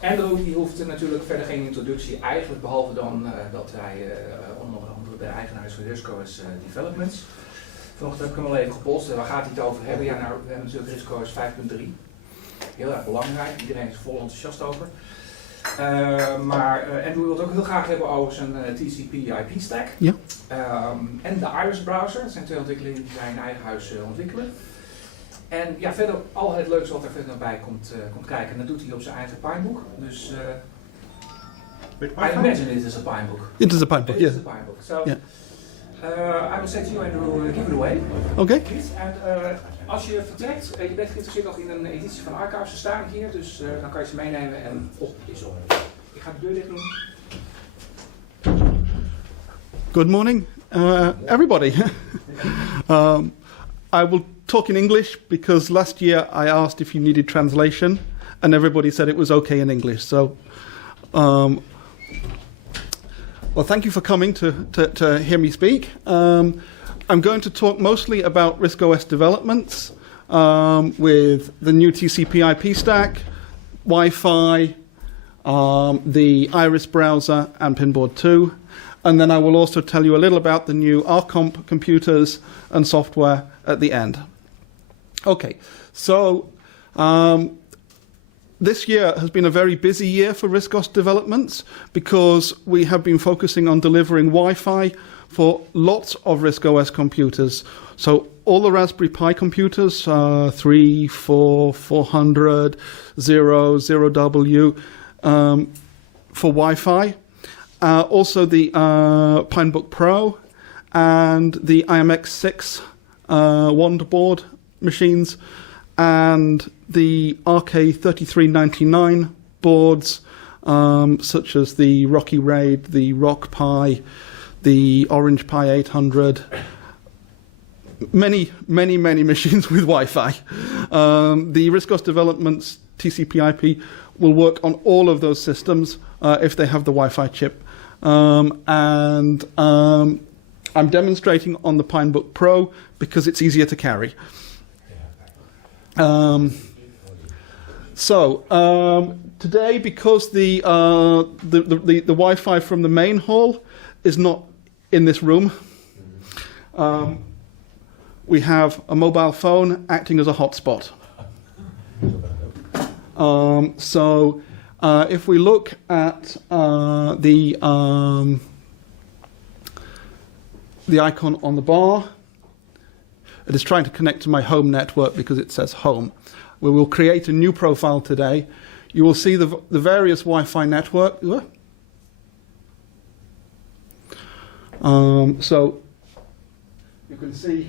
Andrew die hoeft natuurlijk verder geen introductie, eigenlijk behalve dan dat hij onder andere de eigenaar is van RISC-OS Developments. Vanochtend heb ik hem al even gepolst. Waar gaat hij het over hebben? Ja, nou, we hebben natuurlijk RISC-OS 5.3. Heel erg belangrijk, iedereen is vol enthousiast over. Maar Andrew wil het ook heel graag hebben over zijn TCP/IP stack. Ja. En de Iris browser. Dat zijn twee ontwikkelingen die zij in eigen huis ontwikkelen. En ja, verder al het leuks wat er verder bij komt kijken. En dat doet hij op zijn eigen Pinebook. Dus I imagine it is a Pinebook. It is a Pinebook, yes. It is a Pinebook. So, yeah. I will say to you, Andrew, give it away. Okay. En als je vertrekt, je bent geïnteresseerd nog in een editie van Archives, ze staan hier, dus dan kan je ze meenemen en op is op. Ik ga de deur dicht doen. Good morning, everybody. I will talk in English because last year I asked if you needed translation and everybody said it was okay in English. So, well, thank you for coming to hear me speak. I'm going to talk mostly about RISC-OS developments with the new TCP/IP stack, Wi-Fi, the Iris browser, and Pinboard 2. And then I will also tell you a little about the new RComp computers and software at the end. Okay, so this year has been a very busy year for RISC-OS developments because we have been focusing on delivering Wi-Fi for lots of RISC-OS computers. So all the Raspberry Pi computers, 3, 4, 400, 0, 0W, for Wi-Fi. Also the Pinebook Pro and the IMX6 Wonderboard machines and the RK3399 boards, such as the Rocky Raid, the ROC Pi, the Orange Pi 800, many machines with Wi-Fi. The RISC-OS developments TCP/IP will work on all of those systems if they have the Wi-Fi chip. I'm demonstrating on the Pinebook Pro because it's easier to carry. Today, because the Wi-Fi from the main hall is not in this room, we have a mobile phone acting as a hotspot. If we look at the icon on the bar, it is trying to connect to my home network because it says home. We will create a new profile today. You will see the various Wi-Fi network. So you can see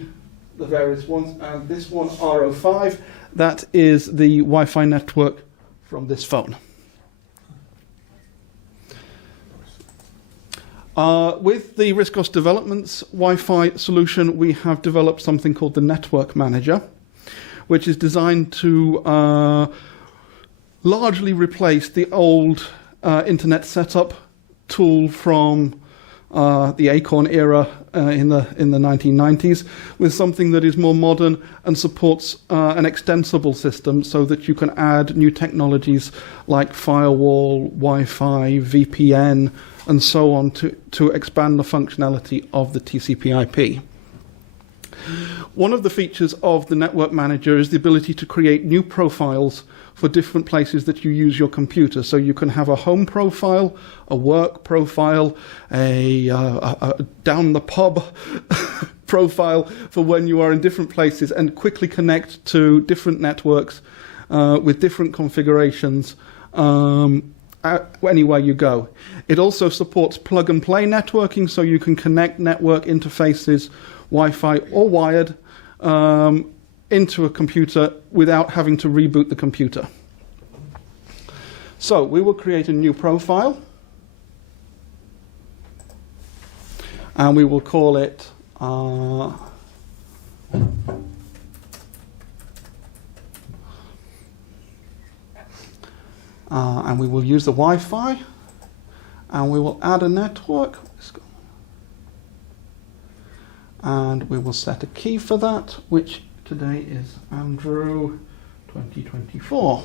the various ones, and this one, RO5, that is the Wi-Fi network from this phone. With the RISC-OS developments Wi-Fi solution, we have developed something called the Network Manager, which is designed to largely replace the old internet setup tool from the Acorn era in the 1990s, with something that is more modern and supports an extensible system so that you can add new technologies like firewall, Wi-Fi, VPN, and so on to expand the functionality of the TCP/IP. One of the features of the Network Manager is the ability to create new profiles for different places that you use your computer. So you can have a home profile, a work profile, a down the pub profile for when you are in different places, and quickly connect to different networks with different configurations anywhere you go. It also supports plug-and-play networking, so you can connect network interfaces, Wi-Fi or wired, into a computer without having to reboot the computer. So we will create a new profile, and we will call it and we will use the Wi-Fi, and we will add a network, and we will set a key for that, which today is Andrew 2024.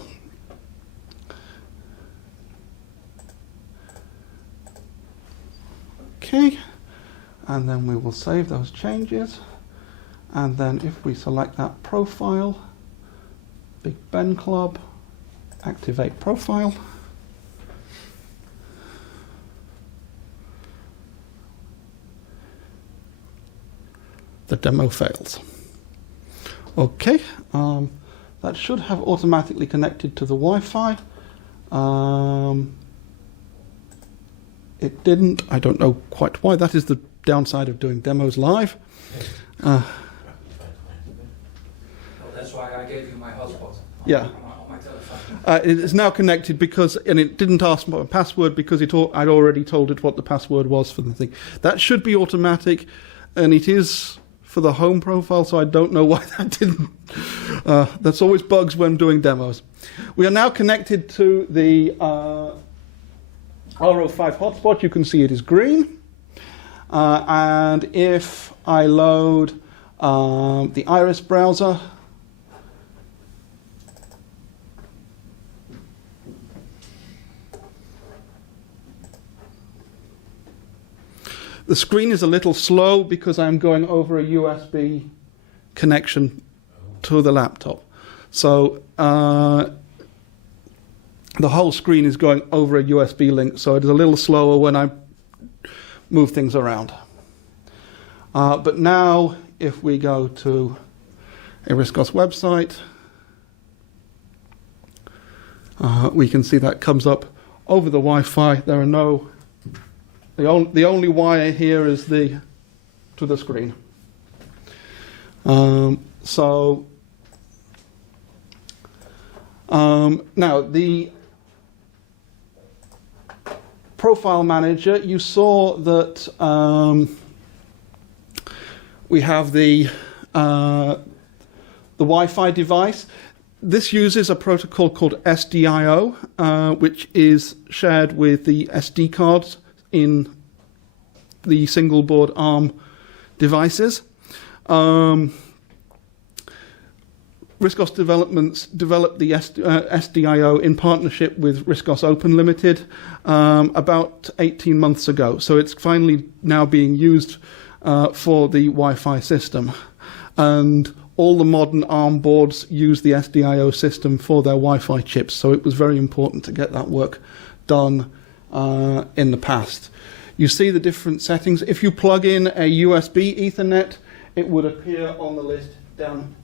OK. And then we will save those changes. And then if we select that profile, Big Ben Club, activate profile. The demo fails. OK. That should have automatically connected to the Wi-Fi. It didn't. I don't know quite why. That is the downside of doing demos live. Well, that's why I gave you my hotspot Yeah. on my telephone. It is now connected because, and it didn't ask for a password because I'd already told it what the password was for the thing. That should be automatic, and it is for the home profile, so I don't know why that didn't. That's always bugs when doing demos. We are now connected to the RO5 hotspot. You can see it is green. And if I load the Iris browser, the screen is a little slow because I'm going over a USB connection to the laptop. So the whole screen is going over a USB link, so it is a little slower when I move things around. But now, if we go to a Riscos website, we can see that comes up over the Wi-Fi. There are no. The only wire here is to the screen. Now the profile manager, you saw that we have the Wi-Fi device. This uses a protocol called SDIO, which is shared with the SD cards in the single board ARM devices. Riscos Developments developed the SDIO in partnership with Riscos Open Limited about 18 months ago. So it's finally now being used for the Wi-Fi system. And all the modern ARM boards use the SDIO system for their Wi-Fi chips. So it was very important to get that work done in the past. You see the different settings. If you plug in a USB Ethernet, it would appear on the list down.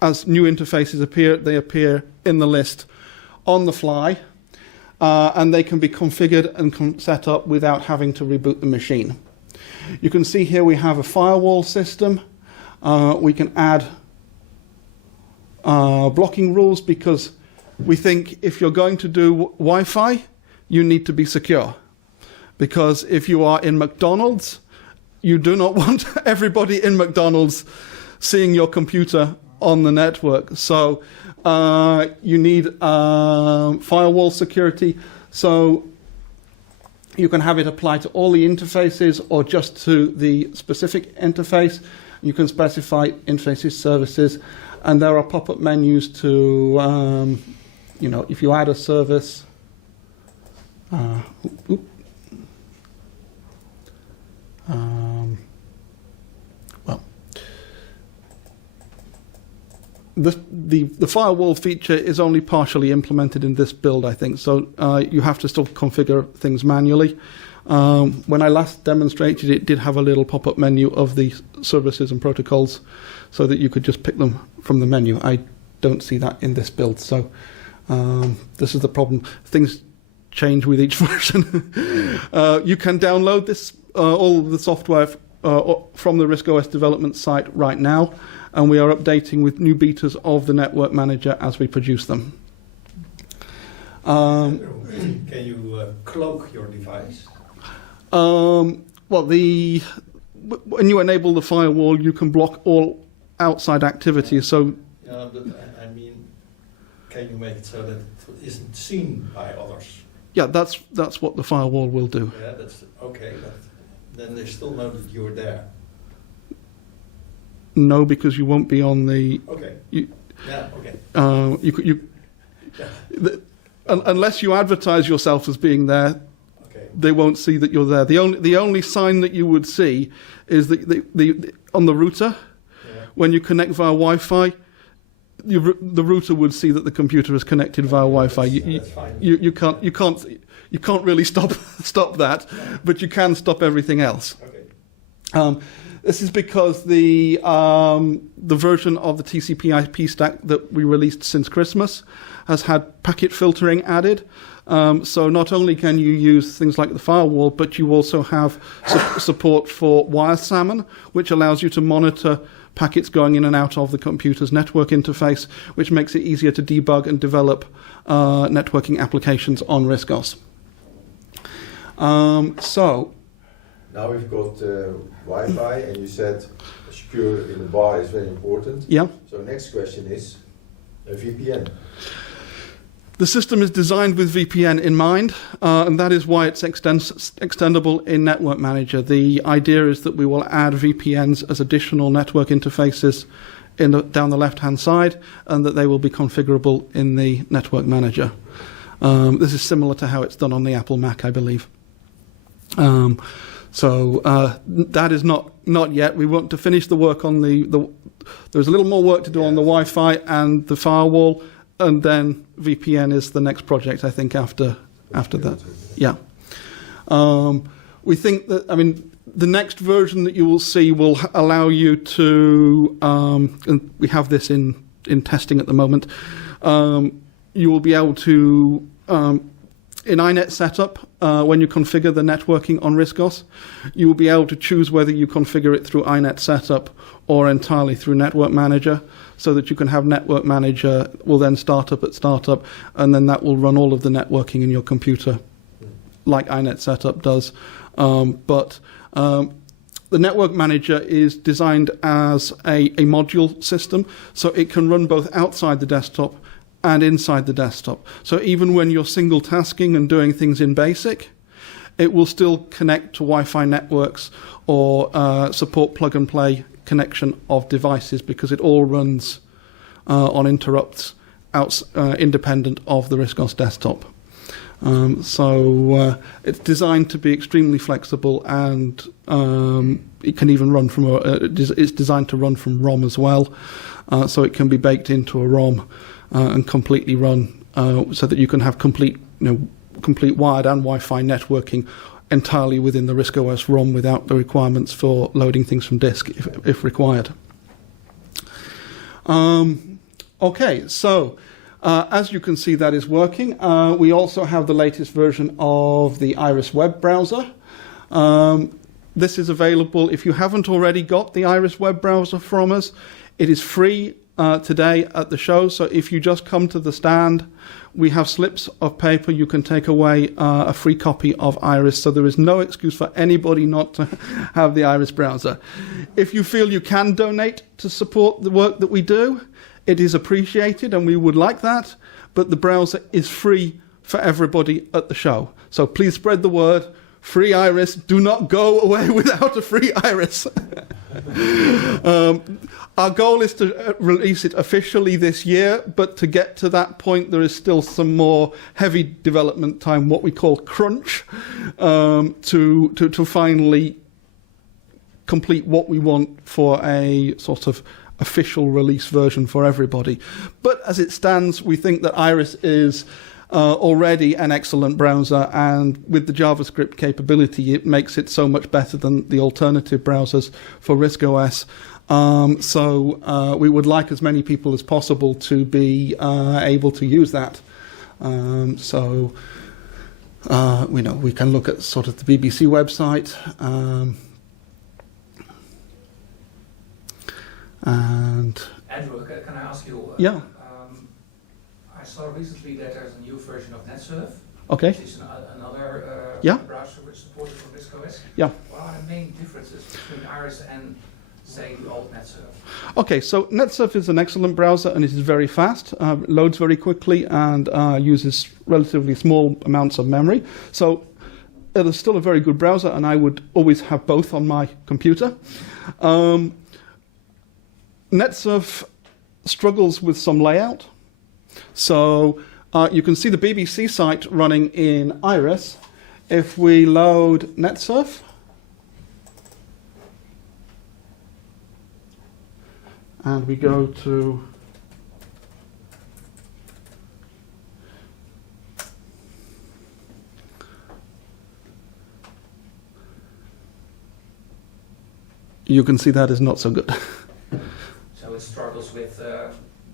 As new interfaces appear, they appear in the list on the fly, and they can be configured and set up without having to reboot the machine. You can see here we have a firewall system. We can add blocking rules because we think if you're going to do Wi-Fi, you need to be secure. Because if you are in McDonald's, you do not want everybody in McDonald's seeing your computer on the network. So you need firewall security. So you can have it apply to all the interfaces or just to the specific interface. You can specify interfaces, services, and there are pop-up menus to, if you add a service. The firewall feature is only partially implemented in this build, I think, so you have to still configure things manually. When I last demonstrated, it did have a little pop-up menu of the services and protocols so that you could just pick them from the menu. I don't see that in this build, so this is the problem. Things change with each version. You can download this all of the software from the RISC-OS development site right now, and we are updating with new betas of the Network Manager as we produce them. Can you cloak your device? When you enable the firewall, you can block all outside activities. So, yeah, but I mean, can you make it so that it isn't seen by others? Yeah, that's what the firewall will do. Yeah, that's okay. But then they still know that you're there. No, because you won't be on the. Okay. Yeah. Okay. Unless you advertise yourself as being there. Okay. they won't see that you're there. The only sign that you would see is the on the router. When you connect via Wi-Fi, the router would see that the computer is connected via Wi-Fi. You can't really stop that, but you can stop everything else. Okay. This is because the version of the TCP/IP stack that we released since Christmas has had packet filtering added. So not only can you use things like the firewall, but you also have support for wire salmon, which allows you to monitor packets going in and out of the computer's network interface, which makes it easier to debug and develop networking applications on RISC-OS. So now we've got Wi-Fi, and you said secure in the bar is very important. Yeah. So next question is a VPN. The system is designed with VPN in mind, and that is why it's extendable in Network Manager. The idea is that we will add VPNs as additional network interfaces down the left-hand side, and that they will be configurable in the Network Manager. This is similar to how it's done on the Apple Mac, I believe. So that is not yet. We want to finish the work on there's a little more work to do on the Wi-Fi and the firewall, and then VPN is the next project, I think, after that. Yeah. We think that, the next version that you will see will allow you to, and we have this in testing at the moment, you will be able to, in iNet setup, when you configure the networking on RISC-OS, you will be able to choose whether you configure it through iNet setup or entirely through Network Manager, so that you can have Network Manager will then start up at startup, and then that will run all of the networking in your computer, like iNet setup does. But the Network Manager is designed as a module system, so it can run both outside the desktop and inside the desktop. So even when you're single tasking and doing things in BASIC, it will still connect to Wi-Fi networks or support plug-and-play connection of devices, because it all runs on interrupts independent of the RISC-OS desktop. So it's designed to be extremely flexible, and it can even run from it's designed to run from ROM as well, so it can be baked into a ROM and completely run, so that you can have complete wired and Wi-Fi networking entirely within the RISC-OS ROM without the requirements for loading things from disk if required. Okay, so as you can see, that is working. We also have the latest version of the Iris web browser. This is available if you haven't already got the Iris web browser from us. It is free today at the show, so if you just come to the stand, we have slips of paper. You can take away a free copy of Iris, so there is no excuse for anybody not to have the Iris browser. If you feel you can donate to support the work that we do, it is appreciated, and we would like that, but the browser is free for everybody at the show. So please spread the word. Free Iris. Do not go away without a free Iris. Our goal is to release it officially this year, but to get to that point, there is still some more heavy development time, what we call crunch, to finally complete what we want for a sort of official release version for everybody. But as it stands, we think that Iris is already an excellent browser, and with the JavaScript capability, it makes it so much better than the alternative browsers for RISC-OS. So we would like as many people as possible to be able to use that. So we can look at sort of the BBC website. And Andrew, can I ask you? Yeah. I saw recently that there's a new version of NetSurf. Okay. Which is another browser which supported for RISC-OS. Yeah. What are the main differences between Iris and, say, the old NetSurf? Okay, so NetSurf is an excellent browser, and it is very fast, loads very quickly, and uses relatively small amounts of memory. So it is still a very good browser, and I would always have both on my computer. NetSurf struggles with some layout. So you can see the BBC site running in Iris. if we load NetSurf, and we go to you can see that is not so good. So it struggles with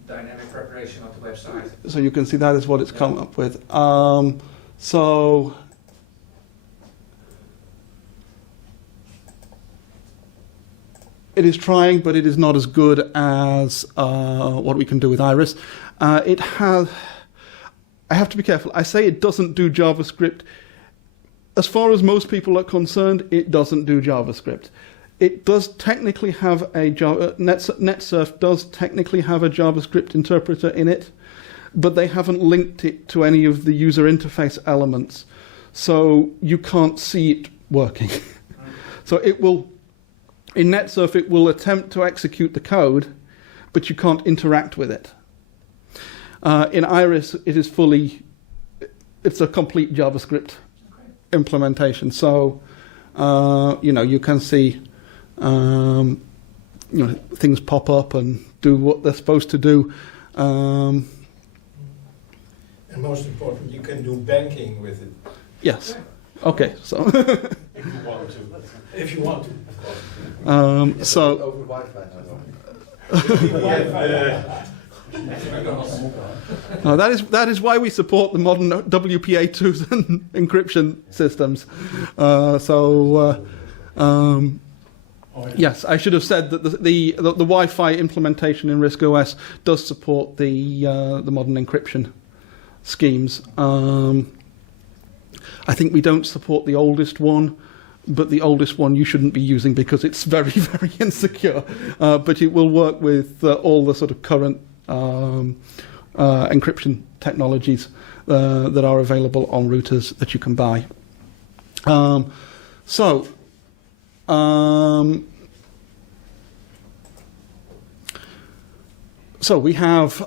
dynamic preparation of the website. So you can see that is what it's come up with. So it is trying, but it is not as good as what we can do with Iris. It has. I have to be careful. I say it doesn't do JavaScript. As far as most people are concerned, it doesn't do JavaScript. It does technically have a NetSurf does technically have a JavaScript interpreter in it, but they haven't linked it to any of the user interface elements, so you can't see it working. So it will, in NetSurf, it will attempt to execute the code, but you can't interact with it. In Iris, it's a complete JavaScript implementation. So, you can see, things pop up and do what they're supposed to do. And most important, you can do banking with it. Yes. Okay. So. If you want to. If you want to, of course. So. Over Wi-Fi That is why we support the modern WPA2s and encryption systems. Yes, I should have said that the Wi-Fi implementation in RISC OS does support the modern encryption schemes. I think we don't support the oldest one, but the oldest one you shouldn't be using because it's very, very insecure. But it will work with all the sort of current encryption technologies that are available on routers that you can buy. So we have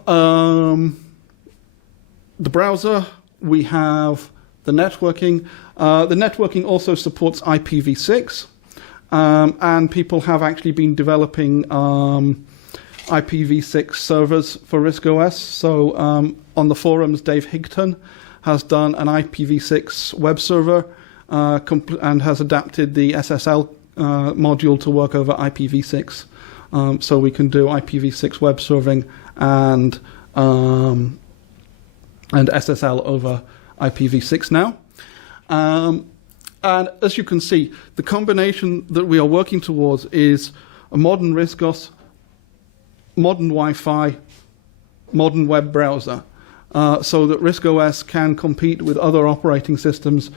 the browser, we have the networking. The networking also supports IPv6, and people have actually been developing IPv6 servers for RISC OS. So on the forums, Dave Higton has done an IPv6 web server and has adapted the SSL module to work over IPv6. So we can do IPv6 web serving and SSL over IPv6 now. And as you can see, the combination that we are working towards is a modern RISC OS, modern Wi-Fi, modern web browser, so that RISC OS can compete with other operating systems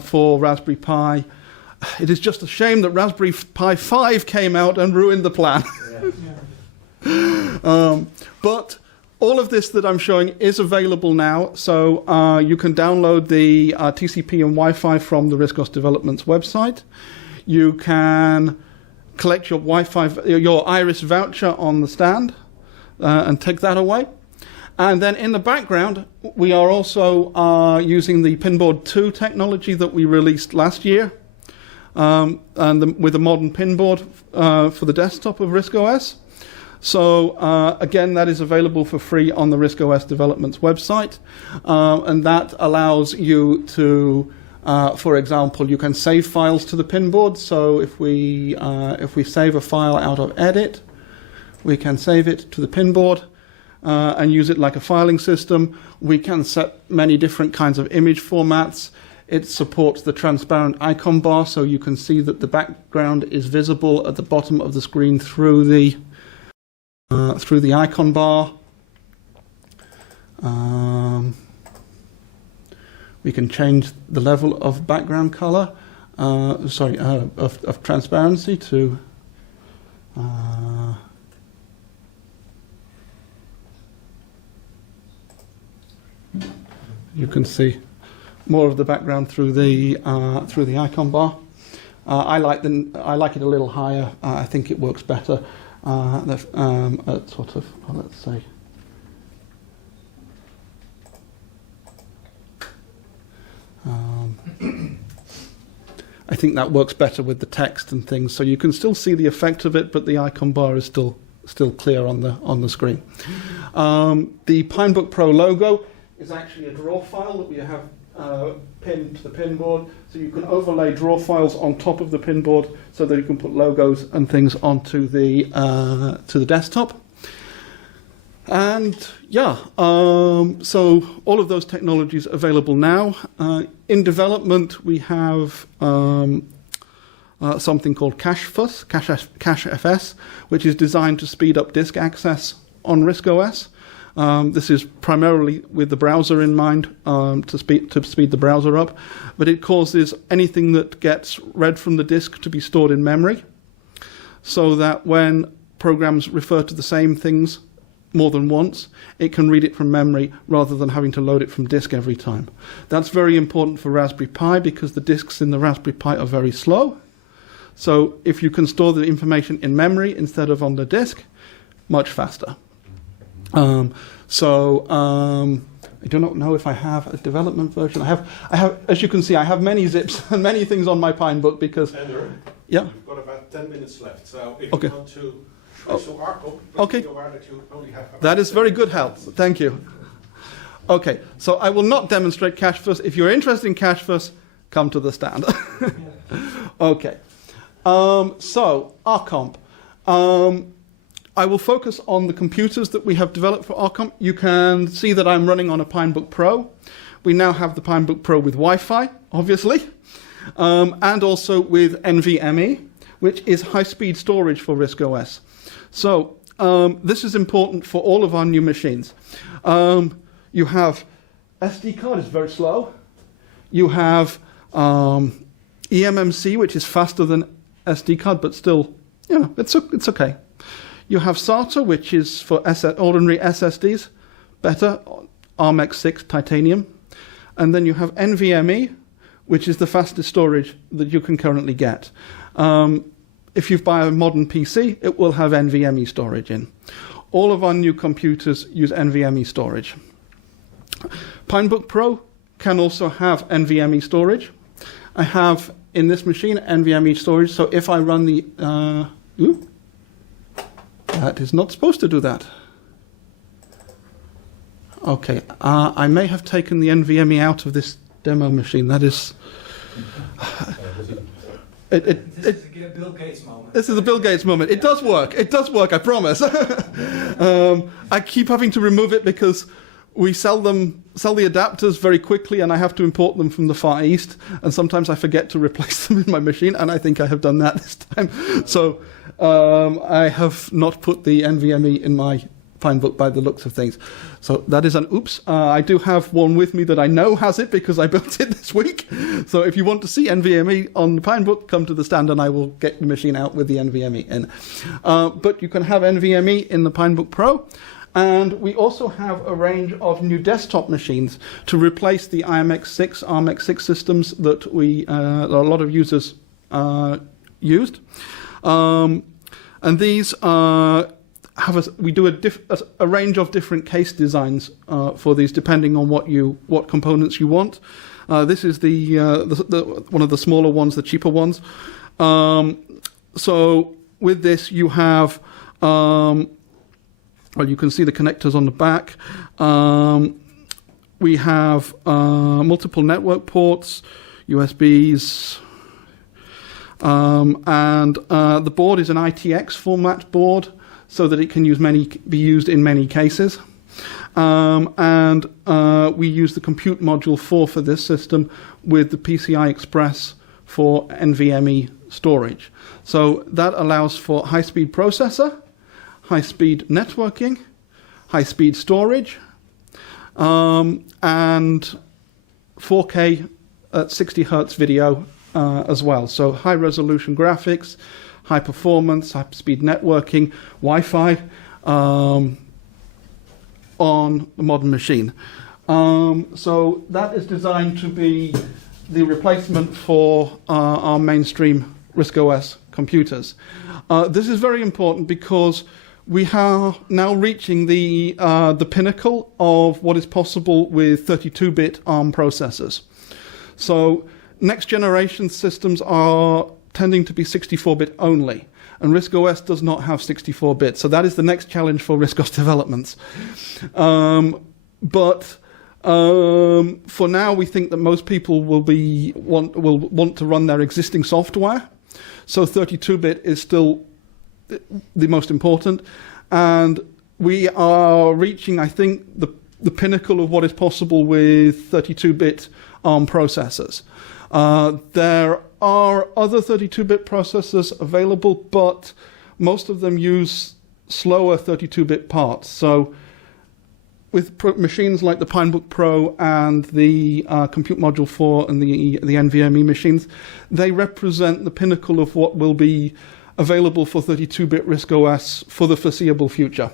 for Raspberry Pi. It is just a shame that Raspberry Pi 5 came out and ruined the plan. But all of this that I'm showing is available now, so you can download the TCP and Wi-Fi from the RISC OS Development's website. You can collect your Wi-Fi, your Iris voucher on the stand and take that away. And then in the background, we are also using the Pinboard 2 technology that we released last year, with a modern pinboard for the desktop of RISC OS. So again, that is available for free on the RISC OS Development's website, and that allows you to, for example, you can save files to the pinboard. So if we save a file out of edit, we can save it to the pinboard and use it like a filing system. We can set many different kinds of image formats. It supports the transparent icon bar, so you can see that the background is visible at the bottom of the screen through the icon bar. We can change the level of background color, of transparency to you can see more of the background through the icon bar. I like it a little higher. I think it works better at sort of, let's say, I think that works better with the text and things. So you can still see the effect of it, but the icon bar is still clear on the screen. The Pinebook Pro logo is actually a draw file that we have pinned to the pin board. So you can overlay draw files on top of the pin board so that you can put logos and things onto the to the desktop. And yeah, so all of those technologies available now. In development, we have something called CacheFS, which is designed to speed up disk access on RISC OS. This is primarily with the browser in mind, to speed the browser up, but it causes anything that gets read from the disk to be stored in memory, so that when programs refer to the same things more than once, it can read it from memory rather than having to load it from disk every time. That's very important for Raspberry Pi because the disks in the Raspberry Pi are very slow. So if you can store the information in memory instead of on the disk, much faster. I do not know if I have a development version. I have, as you can see, I have many zips and many things on my Pinebook because. Andrew, yeah. We've got about 10 minutes left, so if okay. you want to switch to ARCOM, okay. be aware that you only have. That is very good help. Thank you. Okay, so I will not demonstrate CacheFS. If you're interested in CacheFS, come to the stand. Okay. So ARCOM. I will focus on the computers that we have developed for ARCOM. You can see that I'm running on a Pinebook Pro. We now have the Pinebook Pro with Wi-Fi, obviously, and also with NVMe, which is high-speed storage for RISC OS. So this is important for all of our new machines. You have SD card is very slow. You have eMMC, which is faster than SD card, but still, it's okay. You have SATA, which is for ordinary SSDs, better, ARMX6 titanium. And then you have NVMe, which is the fastest storage that you can currently get. If you buy a modern PC, it will have NVMe storage in. All of our new computers use NVMe storage. Pinebook Pro can also have NVMe storage. I have, in this machine, NVMe storage, so if I run the... that is not supposed to do that. Okay, I may have taken the NVMe out of this demo machine. That is... This is a Bill Gates moment. This is a Bill Gates moment. It does work. It does work, I promise. I keep having to remove it because we sell the adapters very quickly and I have to import them from the Far East. And sometimes I forget to replace them in my machine, and I think I have done that this time. So I have not put the NVMe in my Pinebook by the looks of things. So that is an oops. I do have one with me that I know has it because I built it this week. So if you want to see NVMe on the Pinebook, come to the stand and I will get the machine out with the NVMe in. But you can have NVMe in the Pinebook Pro. And we also have a range of new desktop machines to replace the ARMX6 systems that a lot of users used. And these we do a range of different case designs for these, depending on what components you want. This is the one of the smaller ones, the cheaper ones. So with this, you have you can see the connectors on the back. We have multiple network ports, USBs. And the board is an ITX format board, so that it can be used in many cases. And we use the compute module 4 for this system with the PCI Express for NVMe storage. So that allows for high-speed processor, high-speed networking, high-speed storage, and 4K at 60 Hertz video as well. So high-resolution graphics, high performance, high-speed networking, Wi-Fi on a modern machine. So that is designed to be the replacement for our mainstream RISC OS computers. This is very important because we are now reaching the pinnacle of what is possible with 32-bit ARM processors. So next generation systems are tending to be 64-bit only, and RISC OS does not have 64 bits. So that is the next challenge for RISC OS developments. But for now, we think that most people will want to run their existing software. So 32-bit is still the most important, and we are reaching, I think, the pinnacle of what is possible with 32-bit ARM processors. There are other 32-bit processors available, but most of them use slower 32-bit parts. So with machines like the Pinebook Pro and the Compute Module 4 and the NVMe machines, they represent the pinnacle of what will be available for 32-bit RISC OS for the foreseeable future.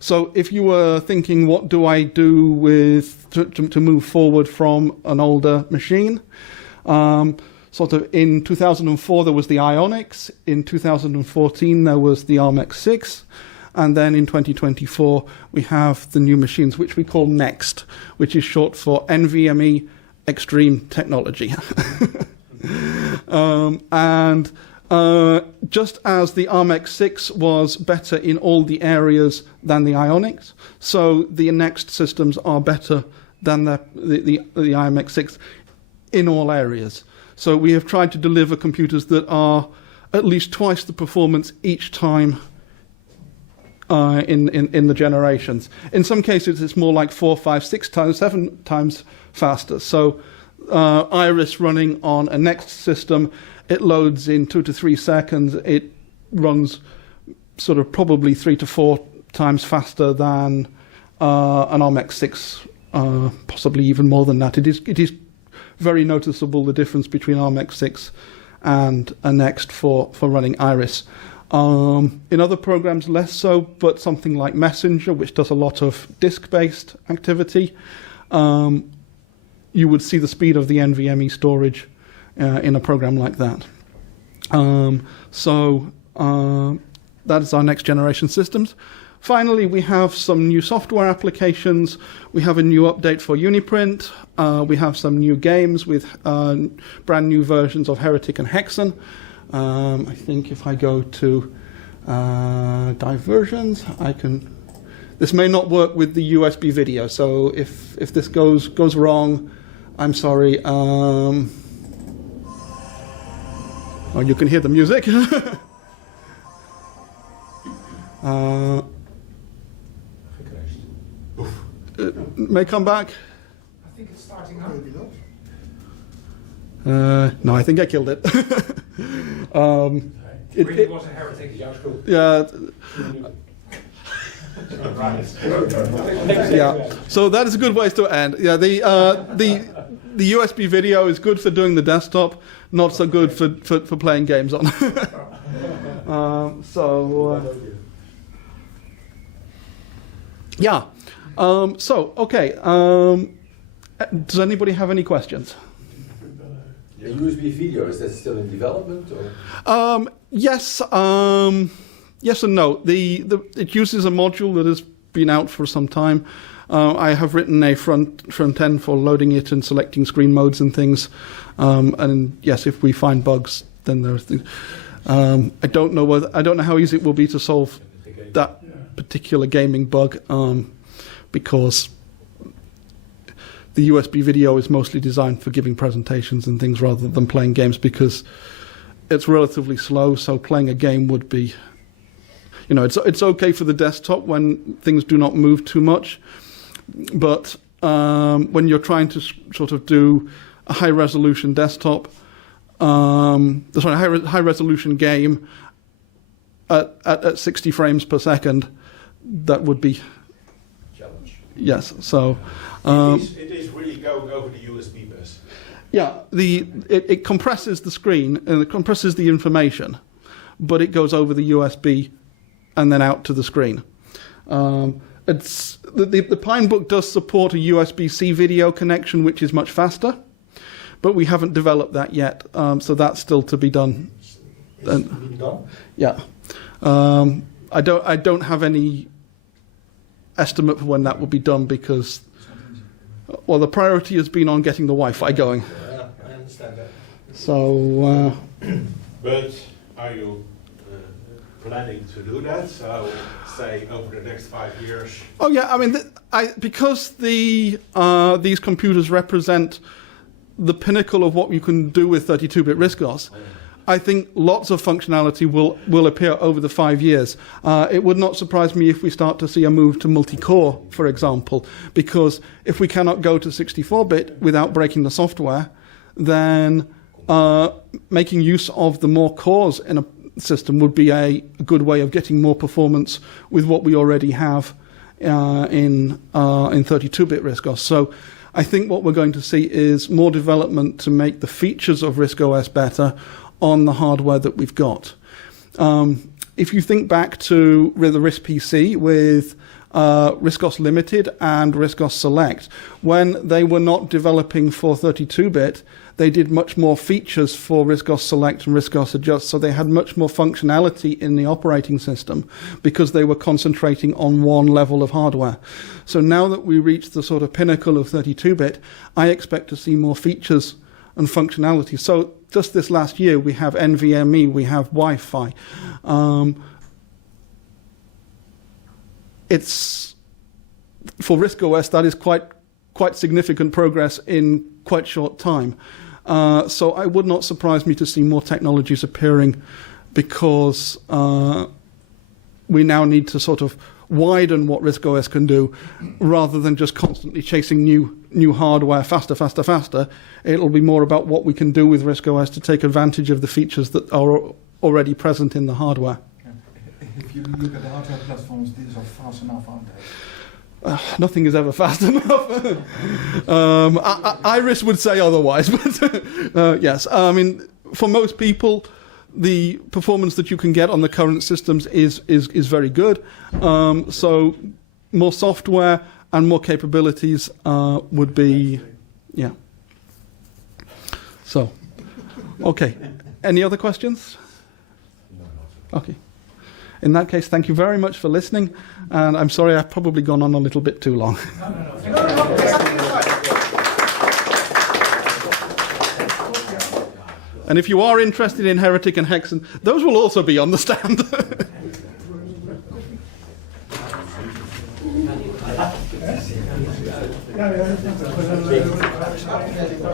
So if you were thinking, what do I do to move forward from an older machine? Sort of in 2004 there was the Ionics, in 2014 there was the ARMX6, and then in 2024 we have the new machines which we call Next, which is short for NVMe Extreme Technology. Just as the ARMX6 was better in all the areas than the Ionics, so the Next systems are better than the ARMX6 in all areas. So we have tried to deliver computers that are at least twice the performance each time in the generations. In some cases, it's more like 4, 5, 6 times, 7 times faster. So Iris running on a Next system, it loads in 2 to 3 seconds. It runs sort of probably 3 to 4 times faster than an ARMX6, possibly even more than that. It is very noticeable, the difference between ARMX6 and a Next for running Iris. In other programs, less so, but something like Messenger, which does a lot of disk-based activity, you would see the speed of the NVMe storage in a program like that. That is our next generation systems. Finally, we have some new software applications. We have a new update for Uniprint. We have some new games with brand new versions of Heretic and Hexen. I think if I go to diversions, I can... This may not work with the USB video, so if this goes wrong, I'm sorry. Oh, you can hear the music. It may come back. I think it's starting now. No, I think I killed it. It really was a heretic. Yeah. Yeah. So that is a good place to end. Yeah. The USB video is good for doing the desktop, not so good for playing games on. Yeah. Okay. Does anybody have any questions? The USB video, is that still in development? Or? Yes. Yes and no. It uses a module that has been out for some time. I have written a front end for loading it and selecting screen modes and things. And yes, if we find bugs, then there are things. I don't know how easy it will be to solve that particular gaming bug, because the USB video is mostly designed for giving presentations and things rather than playing games, because it's relatively slow. So playing a game would be, it's okay for the desktop when things do not move too much, but when you're trying to sort of do a high resolution desktop, high resolution game at 60 frames per second, that would be challenge. Yes. So It is really going over the USB bus. Yeah, it compresses the screen and it compresses the information, but it goes over the USB and then out to the screen. It's the Pinebook does support a USB-C video connection, which is much faster, but we haven't developed that yet, so that's still to be done. Is it being done? Yeah, I don't have any estimate for when that will be done, because the priority has been on getting the Wi-Fi going. Yeah. So, But are you planning to do that? So, say over the next 5 years. oh yeah, I mean, because these computers represent the pinnacle of what you can do with 32-bit RISC-OS, I think lots of functionality will appear over the 5 years. It would not surprise me if we start to see a move to multi-core, for example, because if we cannot go to 64-bit without breaking the software, then making use of the more cores in a system would be a good way of getting more performance with what we already have in 32-bit RISC-OS. So I think what we're going to see is more development to make the features of RISC-OS better on the hardware that we've got. If you think back to the RISC PC with RISC-OS Limited and RISC-OS Select, when they were not developing for 32-bit, they did much more features for RISC-OS Select and RISC-OS Adjust, so they had much more functionality in the operating system because they were concentrating on one level of hardware. So now that we reach the sort of pinnacle of 32-bit, I expect to see more features and functionality. So just this last year, we have NVMe, we have Wi-Fi. It's for RISC-OS, that is quite significant progress in quite short time. So it would not surprise me to see more technologies appearing because we now need to sort of widen what RISC-OS can do rather than just constantly chasing new hardware faster. It'll be more about what we can do with RISC-OS to take advantage of the features that are already present in the hardware. If you look at the hardware platforms, these are fast enough, aren't they? Nothing is ever fast enough. Iris would say otherwise, but yes. I mean, for most people, the performance that you can get on the current systems is very good. So more software and more capabilities would be, yeah. So, okay. Any other questions? Okay. In that case, thank you very much for listening, and I'm sorry I've probably gone on a little bit too long. And if you are interested in Heretic and Hexen, those will also be on the stand.